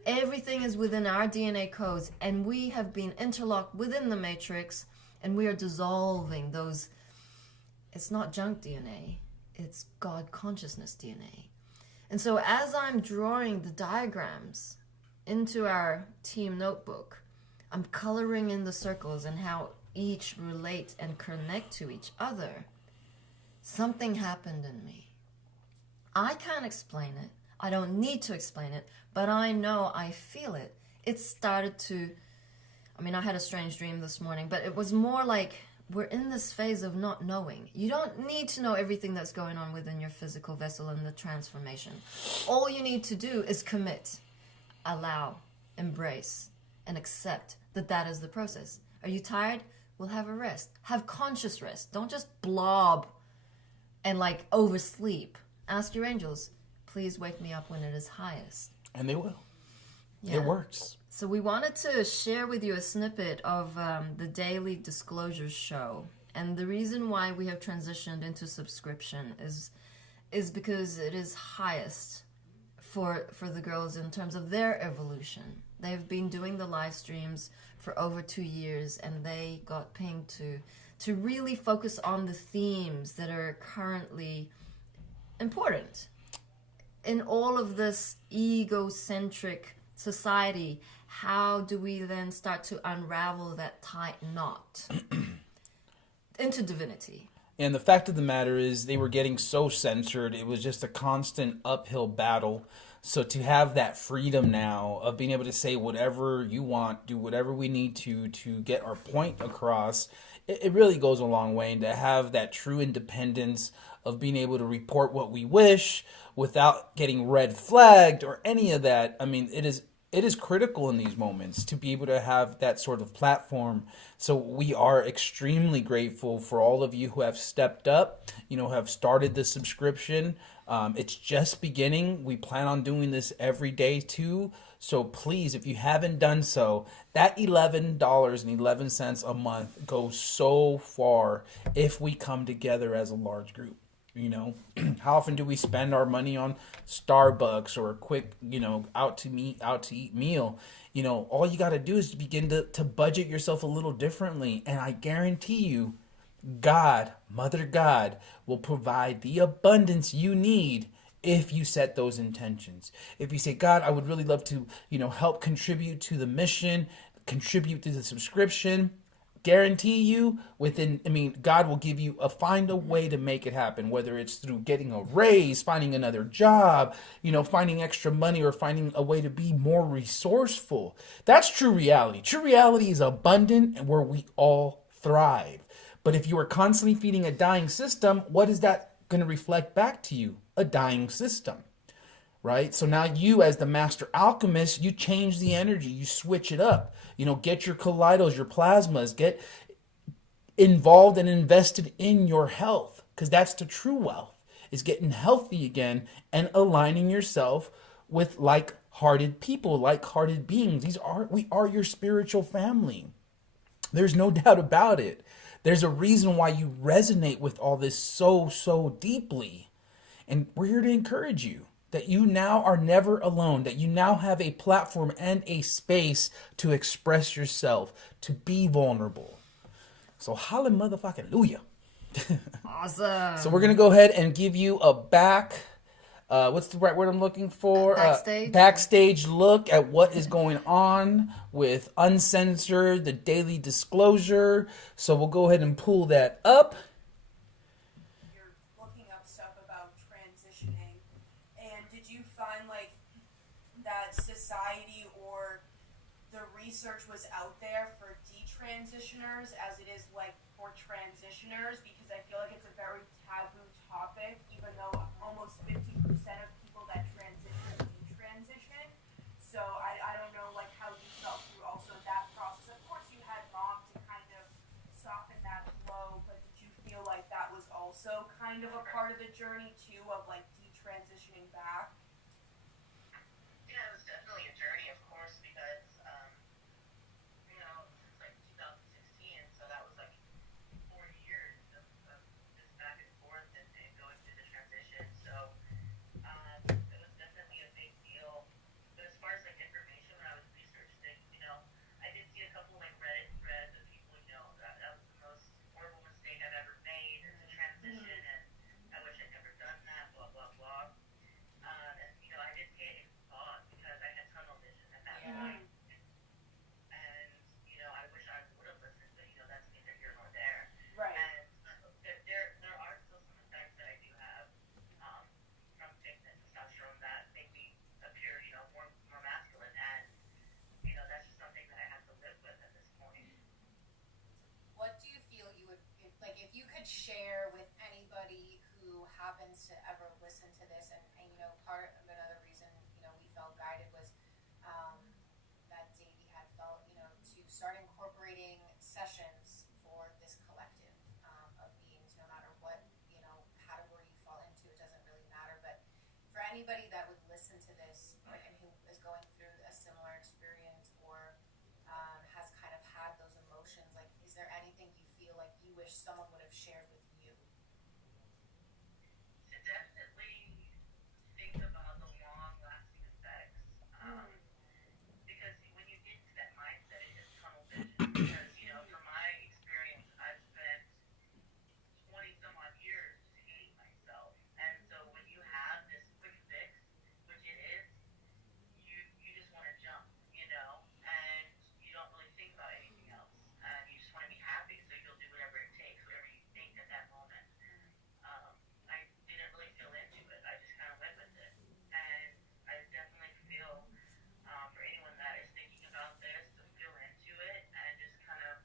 Everything is within our DNA codes, and we have been interlocked within the matrix, and we are dissolving those. It's not junk DNA. It's God consciousness DNA. And so as I'm drawing the diagrams into our team notebook, I'm coloring in the circles and how each relate and connect to each other. Something happened in me. I can't explain it. I don't need to explain it, but I know I feel it. It started to, I mean, I had a strange dream this morning, but it was more like we're in this phase of not knowing. You don't need to know everything that's going on within your physical vessel and the transformation. All you need to do is commit, allow, embrace, and accept that that is the process. Are you tired? Well, have a rest. Have conscious rest. Don't just blob and like oversleep. Ask your angels, please wake me up when it is highest. And they will. Yeah. It works. So we wanted to share with you a snippet of the Daily Disclosures show. And the reason why we have transitioned into subscription is because it is highest for the girls in terms of their evolution. They've been doing the live streams for over 2 years, and they got pinged to really focus on the themes that are currently important in all of this egocentric society. How do we then start to unravel that tight knot into divinity? And the fact of the matter is they were getting so censored. It was just a constant uphill battle. So to have that freedom now of being able to say whatever you want, do whatever we need to get our point across, it really goes a long way. And to have that true independence of being able to report what we wish without getting red flagged or any of that. I mean, it is critical in these moments to be able to have that sort of platform. So we are extremely grateful for all of you who have stepped up, have started the subscription. It's just beginning. We plan on doing this every day too. So please, if you haven't done so, that $11.11 a month goes so far if we come together as a large group. How often do we spend our money on Starbucks or a quick, out to eat meal? All you got to do is begin to budget yourself a little differently. And I guarantee you, God, Mother God, will provide the abundance you need if you set those intentions. If you say, God, I would really love to, help contribute to the mission, contribute to the subscription, guarantee you God will give you find a way to make it happen, whether it's through getting a raise, finding another job, finding extra money, or finding a way to be more resourceful. That's true reality. True reality is abundant and where we all thrive. But if you are constantly feeding a dying system, what is that going to reflect back to you? A dying system. Right? So now you, as the master alchemist, you change the energy, you switch it up. Get your colloidals, your plasmas, get involved and invested in your health, because that's the true wealth, is getting healthy again and aligning yourself with like-hearted people, like-hearted beings. We are your spiritual family. There's no doubt about it. There's a reason why you resonate with all this so deeply. And we're here to encourage you that you now are never alone, that you now have a platform and a space to express yourself, to be vulnerable. So holla motherfucking hallelujah. Awesome. So we're going to go ahead and give you a what's the right word I'm looking for? Backstage look at what is going on with Uncensored, the Daily Disclosure. So we'll go ahead and pull that up. You're looking up stuff about transitioning, and did you find that society or the research was out there for detransitioners as it is for transitioners? Because I feel like it's a very taboo topic, even though almost 50% of people that transition detransition. So I don't know how you felt through also that process. Of course you had mom to kind of soften that blow, but did you feel like that was also kind of a part of the journey too, of detransitioning back? Yeah, it was definitely a journey, of course, because, since 2016, so that was 4 years of just back and forth and going through the transition. So it was definitely a big deal. But as far as information, when I was researching, I did see a couple Reddit threads of people, that was the most horrible mistake I've ever made as a transition, and I wish I'd never done if you could share with anybody who happens to ever listen to this, and part of another reason, we felt guided was that Davey had felt, to start incorporating sessions for this collective of beings, no matter what, category you fall into, it doesn't really matter. But for anybody that would listen to this and who is going through a similar experience or has kind of had those emotions, like, is there anything you feel like you wish someone would have shared with you? To definitely think about the long-lasting effects, because when you get to that mindset, it is tunnel vision. Because from my experience, I've spent 20 some odd years just hating myself, and so when you have this quick fix, which it is, you just want to jump, and you don't really think about anything else. You just want to be happy, so you'll do whatever it takes, whatever you think at that moment. I didn't really feel into it. I just kind of went with it, and I definitely feel for anyone that is thinking about this to feel into it and just kind of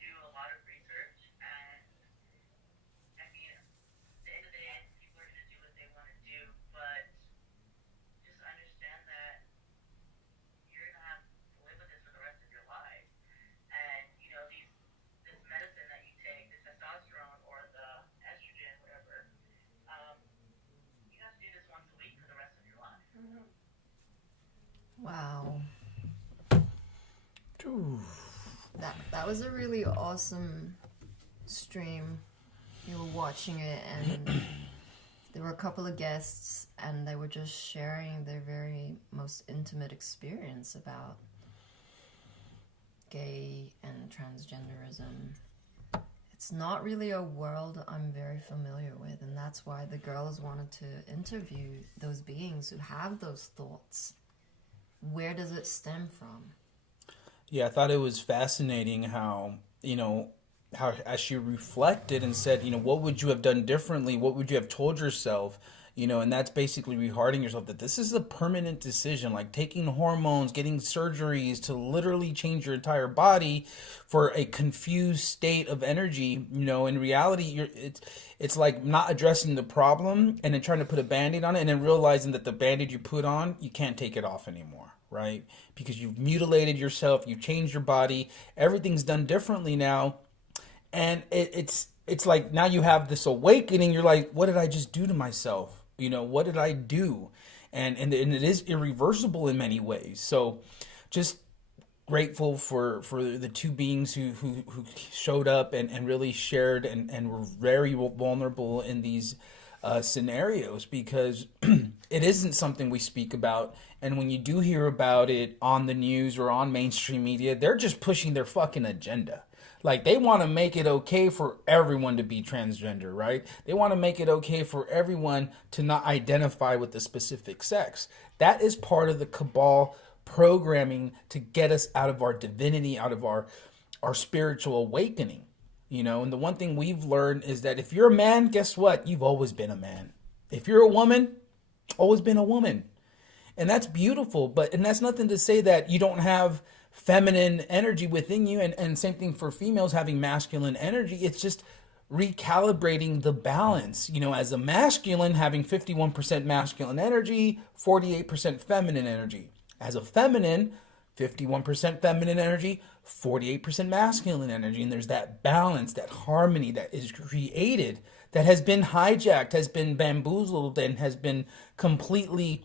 do a lot of research. And I mean, at the end of the day, people are going to do what they want to do, but just understand that you're going to have to live with this for the rest of your life. And this medicine that you take, the testosterone or the estrogen, whatever, you have to do this once a week for the rest of your life. Wow. Ooh. That was a really awesome stream. You were watching it, and there were a couple of guests, and they were just sharing their very most intimate experience about gay and transgenderism. It's not really a world I'm very familiar with, and that's why the girls wanted to interview those beings who have those thoughts. Where does it stem from? Yeah, I thought it was fascinating how as she reflected and said, what would you have done differently? What would you have told yourself? And that's basically reharding yourself that this is a permanent decision, like taking hormones, getting surgeries to literally change your entire body for a confused state of energy. In reality, it's like not addressing the problem and then trying to put a Band-Aid on it and then realizing that the Band-Aid you put on, you can't take it off anymore, right? Because you've mutilated yourself, you've changed your body, everything's done differently now. And it's like now you have this awakening. You're like, what did I just do to myself? What did I do? And it is irreversible in many ways. So just grateful for the two beings who showed up and really shared and were very vulnerable in these scenarios, because it isn't something we speak about. And when you do hear about it on the news or on mainstream media, they're just pushing their fucking agenda. Like, they want to make it okay for everyone to be transgender, right? They want to make it okay for everyone to not identify with the specific sex. That is part of the cabal programming to get us out of our divinity, out of our spiritual awakening. And the one thing we've learned is that if you're a man, guess what? You've always been a man. If you're a woman, always been a woman. And that's beautiful, and that's nothing to say that you don't have feminine energy within you, and same thing for females having masculine energy. It's just recalibrating the balance. As a masculine, having 51% masculine energy, 48% feminine energy. As a feminine, 51% feminine energy, 48% masculine energy. And there's that balance, that harmony that is created, that has been hijacked, has been bamboozled, and has been completely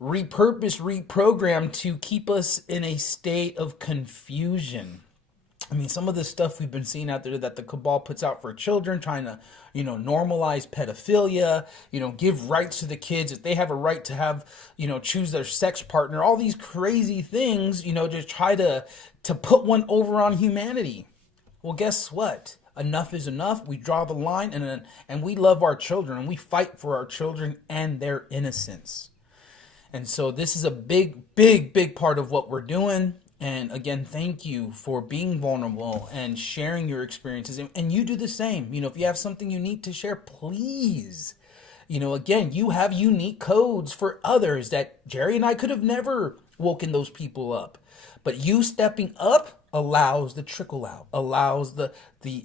repurposed, reprogrammed to keep us in a state of confusion. I mean, some of the stuff we've been seeing out there that the cabal puts out for children, trying to, normalize pedophilia, give rights to the kids, if they have a right to have, choose their sex partner, all these crazy things, to try to put one over on humanity. Well, guess what? Enough is enough. We draw the line, and we love our children, and we fight for our children and their innocence. And so this is a big, big, big part of what we're doing. And again, thank you for being vulnerable and sharing your experiences. And you do the same. If you have something unique to share, please. Again, you have unique codes for others that Jerry and I could have never woken those people up. But you stepping up allows the trickle out, allows the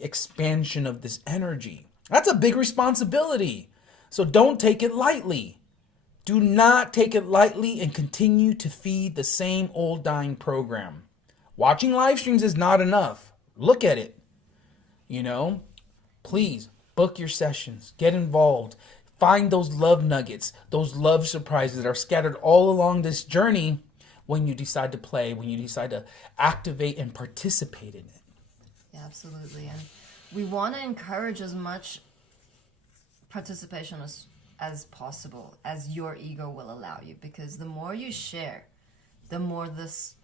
expansion of this energy. That's a big responsibility. So don't take it lightly. Do not take it lightly and continue to feed the same old dying program. Watching live streams is not enough. Look at it. You know, please book your sessions, get involved, find those love nuggets, those love surprises that are scattered all along this journey when you decide to play, when you decide to activate and participate in it. Yeah, absolutely. And we want to encourage as much participation as possible, as your ego will allow you, because the more you share, the more this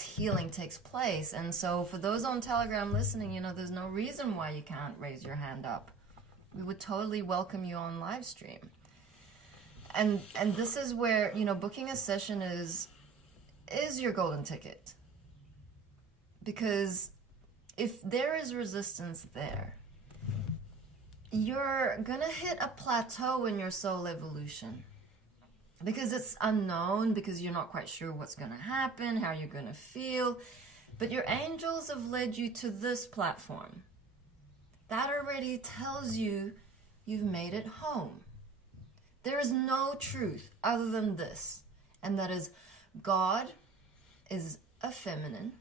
healing takes place. And so for those on Telegram listening, you know, there's no reason why you can't raise your hand up. We would totally welcome you on live stream. And this is where, you know, booking a session is your golden ticket. Because if there is resistance there, you're gonna hit a plateau in your soul evolution. Because it's unknown, because you're not quite sure what's gonna happen, how you're gonna feel. But your angels have led you to this platform. That already tells you you've made it home. There is no truth other than this, and that is God is a feminine,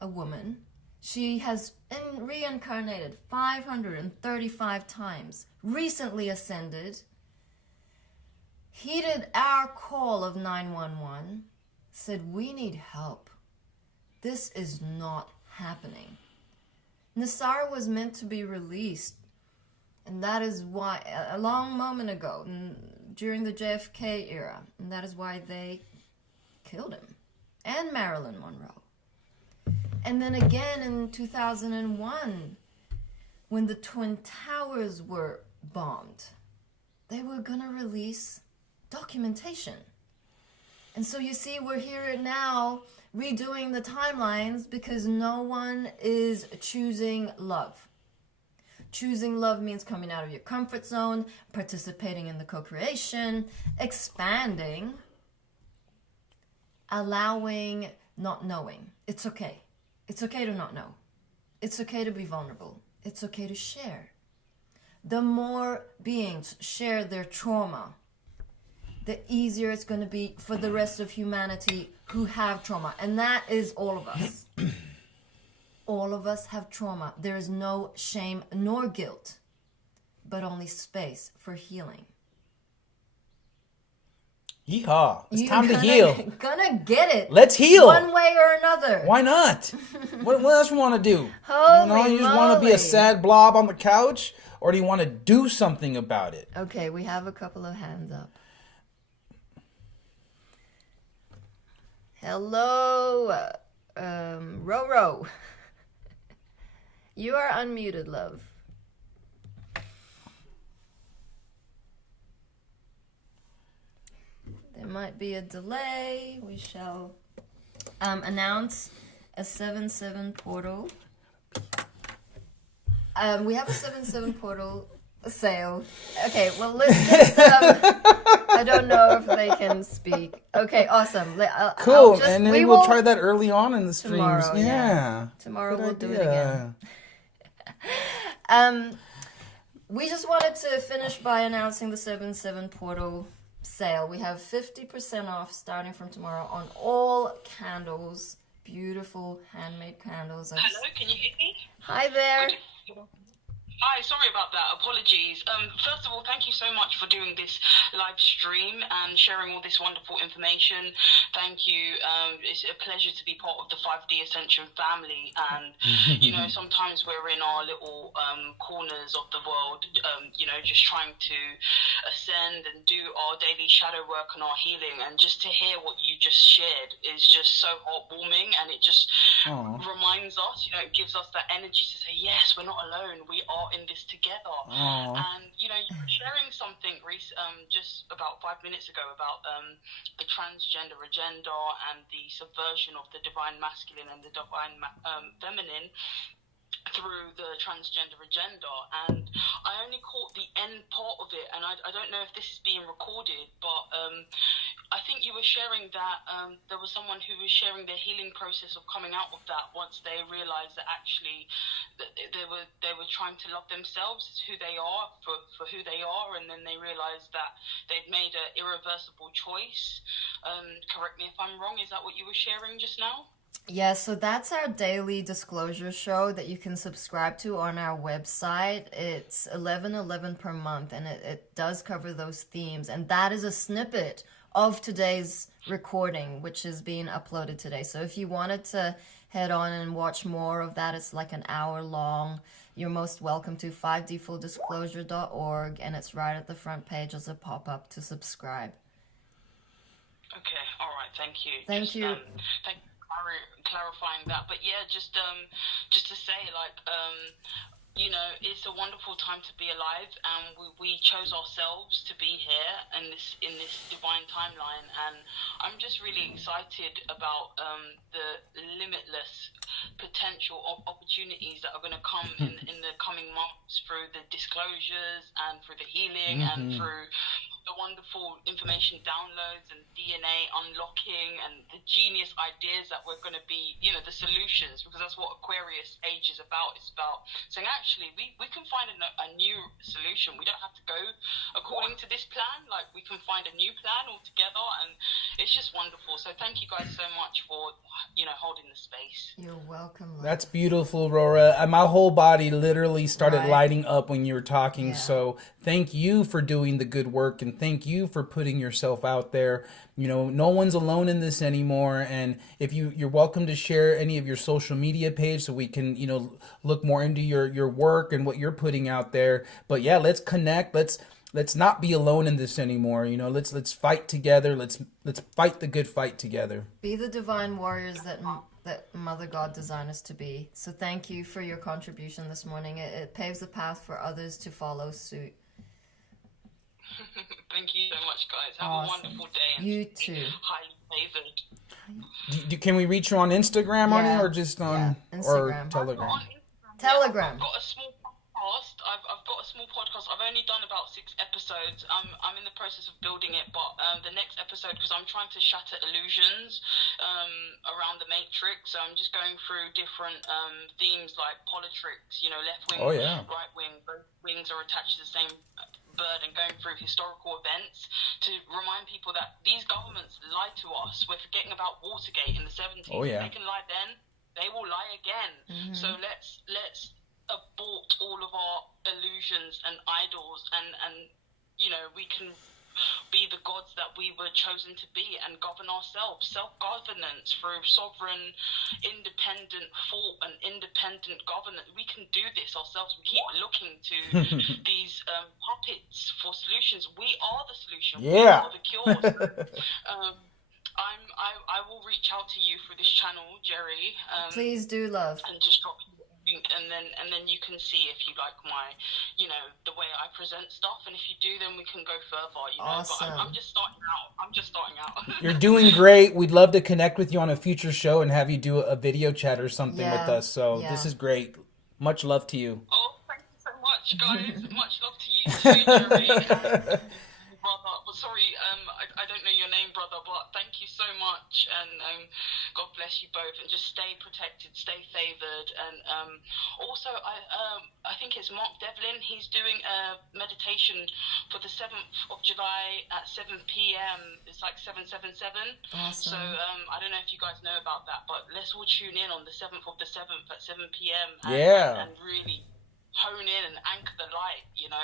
a woman. She has reincarnated 535 times, recently ascended, heeded our call of 911, said, we need help. This is not happening. Nasara was meant to be released, and that is why, a long moment ago, during the JFK era, and that is why they killed him, and Marilyn Monroe. And then again in 2001, when the Twin Towers were bombed, they were going to release documentation. And so you see, we're here now redoing the timelines because no one is choosing love. Choosing love means coming out of your comfort zone, participating in the co-creation, expanding, allowing not knowing. It's okay. It's okay to not know. It's okay to be vulnerable. It's okay to share. The more beings share their trauma, the easier it's going to be for the rest of humanity who have trauma. And that is all of us. All of us have trauma. There is no shame nor guilt, but only space for healing. Yeehaw. It's You're time to heal. Gonna get it. Let's heal. One way or another. Why not? What else you want to do? Holy you just want to be a moly. sad blob on the couch? Or do you want to do something about it? Okay, we have a couple of hands up. Hello, Roro. You are unmuted, love. There might be a delay. We shall announce a 7/7 portal. We have a 7/7 portal sale. Okay, well, let's just... I don't know if they can speak. Okay, awesome. Cool, and then we'll try that early on in the streams. Tomorrow, yeah. Tomorrow Good we'll do it idea. again. We just wanted to finish by announcing the 7/7 portal sale. We have 50% off starting from tomorrow on all candles. Beautiful handmade candles. Hello, can you hear me? Hi there. Hi, sorry about that. Apologies. First of all, thank you so much for doing this live stream and sharing all this wonderful information. Thank you. It's a pleasure to be part of the 5D Ascension family. And, you know, sometimes we're in our little corners of the world, you know, just trying to ascend and do our daily shadow work and our healing. And just to hear what you just shared is just so heartwarming. And it just reminds us, you know, it gives us that energy to say, yes, we're not alone. We are in this together. And you know, you were sharing something just about 5 minutes ago about the transgender agenda and the subversion of the divine masculine and the divine feminine through the transgender agenda. And I only caught the end part of it, and I don't know if this is being recorded, but I think you were sharing that there was someone who was sharing their healing process of coming out of that once they realized that actually that they were trying to love themselves as who they are for who they are, and then they realized that they'd made an irreversible choice. Correct me if I'm wrong. Is that what you were sharing just now? Yeah, so that's our daily disclosure show that you can subscribe to on our website. It's 11.11 per month, and it does cover those themes. And that is a snippet of today's recording, which is being uploaded today. So if you wanted to head on and watch more of that, it's like an hour long. You're most welcome to 5dfulldisclosure.org, and it's right at the front page as a pop-up to subscribe. Okay, all right, thank you. Thank you. Thank you for clarifying that. But yeah, just to say, like, you know, it's a wonderful time to be alive, and we chose ourselves to be here in this divine timeline, and I'm just really excited about the limitless potential opportunities that are going to come in the coming months through the disclosures and through the healing and through the wonderful information downloads and DNA unlocking and the genius ideas that we're going to be, you know, the solutions, because that's what Aquarius age is about. It's about saying, actually, we can find a new solution. We don't have to go according to this plan. Like, we can find a new plan altogether, and it's just wonderful. So thank you guys so much for, you know, holding the space. You're welcome. Love. That's beautiful, Rora. My whole body literally started Right. lighting up when you were talking. Yeah. So thank you for doing the good work, and thank you for putting yourself out there. You know, no one's alone in this anymore. And if you're welcome to share any of your social media page so we can, you know, look more into your work and what you're putting out there. But yeah, let's connect. Let's not be alone in this anymore. You know, let's fight together. Let's fight the good fight together. Be the divine warriors that Mother God designed us to be. So thank you for your contribution this morning. It paves the path for others to follow suit. Thank you so much, guys. Have Awesome. a wonderful day. And You be too. Highly favored. Can we reach you on Instagram, Yeah. or just on Yeah, or Instagram. Telegram? On Instagram, Telegram. I've got a small podcast. I've got a small podcast. I've only done about 6 episodes. I'm in the process of building it, but the next episode, because I'm trying to shatter illusions around the Matrix. So I'm just going through different themes like politics. You know, left wing, Oh, yeah. right wing. Both wings are attached to the same bird, and going through historical events to remind people that these governments lie to us. We're forgetting about Watergate in the 70s. Oh, yeah. They can lie then, they will lie again. So let's abort all of our illusions and idols, and you know, we can be the gods that we were chosen to be and govern ourselves. Self-governance through sovereign, independent thought and independent governance. We can do this ourselves. We keep looking to these puppets for solutions. We are the solution. Yeah. We are the cure. So, I will reach out to you through this channel, Jerry. Please do, love. And just drop you a link, and then you can see if you like my, you know, the way I present stuff, and if you do, then we can go further. You know, Awesome. but I'm just starting out. You're doing great. We'd love to connect with you on a future show and have you do a video chat or something Yeah, with us. So yeah. this is great. Much love to you. Oh, thank you so much, guys. Much love to you too, Jerry. Brother, well, sorry, I don't know your name, brother, but thank you so much, and God bless you both, and just stay protected, stay favored, and also I think it's Mark Devlin. He's doing a meditation for the 7th of July at 7 p.m. It's like 777. Awesome. So I don't know if you guys know about that, but let's all tune in on the 7th of the 7th at 7 p.m. Yeah. and really hone in and anchor the light, you know.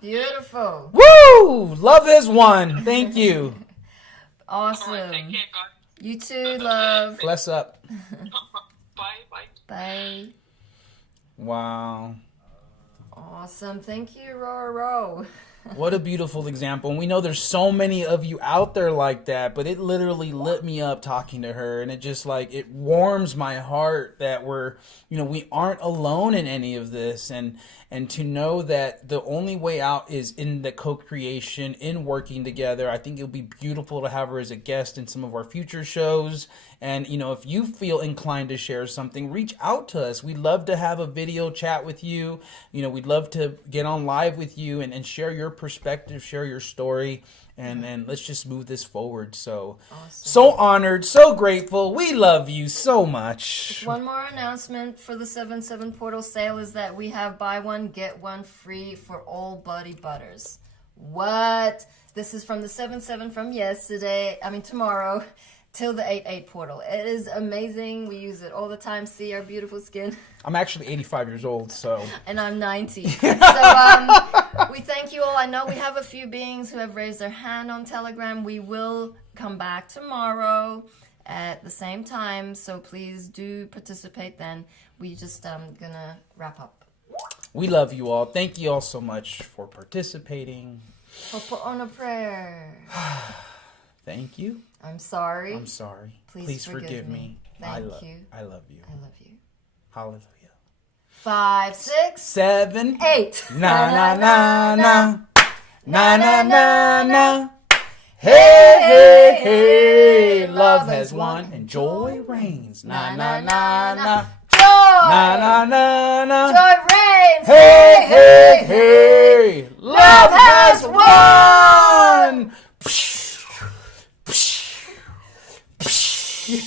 Beautiful. Woo! Love is one. Thank you. Awesome. All right, take care, guys. You too, love. Bless up. Bye. Bye. Wow. Awesome. Thank you, Roro. What a beautiful example. And we know there's so many of you out there like that, but it literally lit me up talking to her. And it just like, it warms my heart that we aren't alone in any of this. And to know that the only way out is in the co-creation, in working together. I think it'll be beautiful to have her as a guest in some of our future shows. And, you know, if you feel inclined to share something, reach out to us. We'd love to have a video chat with you. You know, we'd love to get on live with you and share your perspective, share your story, and then let's just move this forward. So, Awesome. so honored, so grateful. We love you so much. One more announcement for the 7/7 portal sale is that we have buy one, get one free for all Buddy Butters. What? This is from the 7/7 from tomorrow, till the 8/8 portal. It is amazing. We use it all the time. See our beautiful skin. I'm actually 85 years old, so. And I'm 90. So we thank you all. I know we have a few beings who have raised their hand on Telegram. We will come back tomorrow at the same time, so please do participate then. We just gonna wrap up. We love you all. Thank you all so much for participating. I'll put on a prayer. Thank you. I'm sorry. I'm sorry. Please forgive me. Thank you. I love you. I love you. Hallelujah. 5, 6, 7, 8. na na na na, na na na na. Hey hey hey, love has won and joy reigns. Na na na na, Joy! na na na na. Joy reigns! Hey hey hey, love has won.